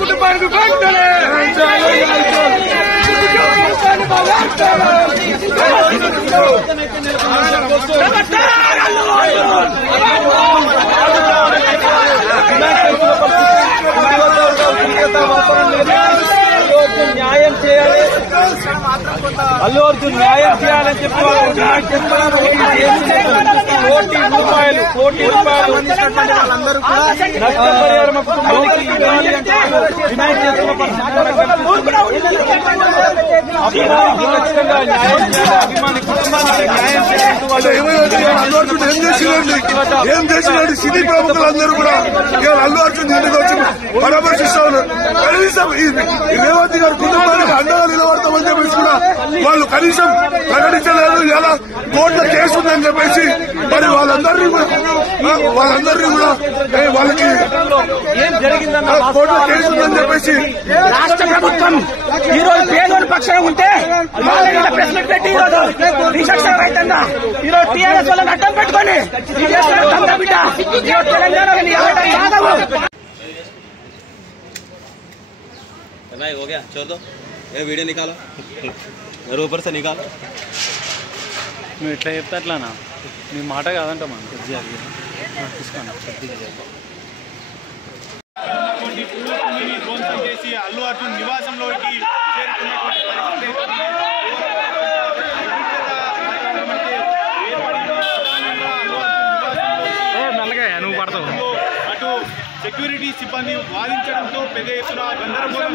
కుటుంబానికి న్యాయం చేయాలి, అల్లు అర్జున్ న్యాయం చేయాలని చెప్పి కోటి రూపాయలు నష్టపరిహారం కుటుంబానికి ఇవ్వాలి అంటే డిమాండ్ చేస్తున్న ఖచ్చితంగా న్యాయం చేయాలి. అభిమాని కుటుంబానికి న్యాయం ఏం చేసినట్టు సినీ ప్రముఖులందరూ కూడా ఇవాళ అల్లు అర్జున్ ఇంటికి వచ్చి పరామర్శిస్తా ఉన్నారు. కనీసం ఈ రేవంత్ గారి కుటుంబానికి అండగా నిలబడతామని చెప్పేసి కూడా వాళ్ళు కనీసం ప్రకటించలేదు. ఇలా కోర్టులో కేసు ఉందని చెప్పేసి మరి వాళ్ళందరినీ కూడా వాళ్ళకి కోర్టులో కేసు ఉందని చెప్పేసి రాష్ట్ర ప్రభుత్వం ఈ రోజు పేదోడి పక్షాన ఉంటే ప్రెస్ మీట్ పెట్టి విచక్షణ రైతంగా ఈ రోజు టీఆర్ఎస్ వాళ్ళని అడ్డం పెట్టుకొని బిడ్డ తెలంగాణ भाई हो गया, छोड़ दो ये वीडियो निकालो, घर ऊपर से निकालो. నువ్వు ఎట్లా చెప్తా అట్లానా నీ మాట కాదంట మనం తీసుకోండి. అల్లు అర్జున్ నివాసంలోకి చేరుకున్నటువంటి నువ్వు పడతావు. అటు సెక్యూరిటీ సిబ్బంది వాదించడంతో పెద్ద ఎత్తున గందరగోళం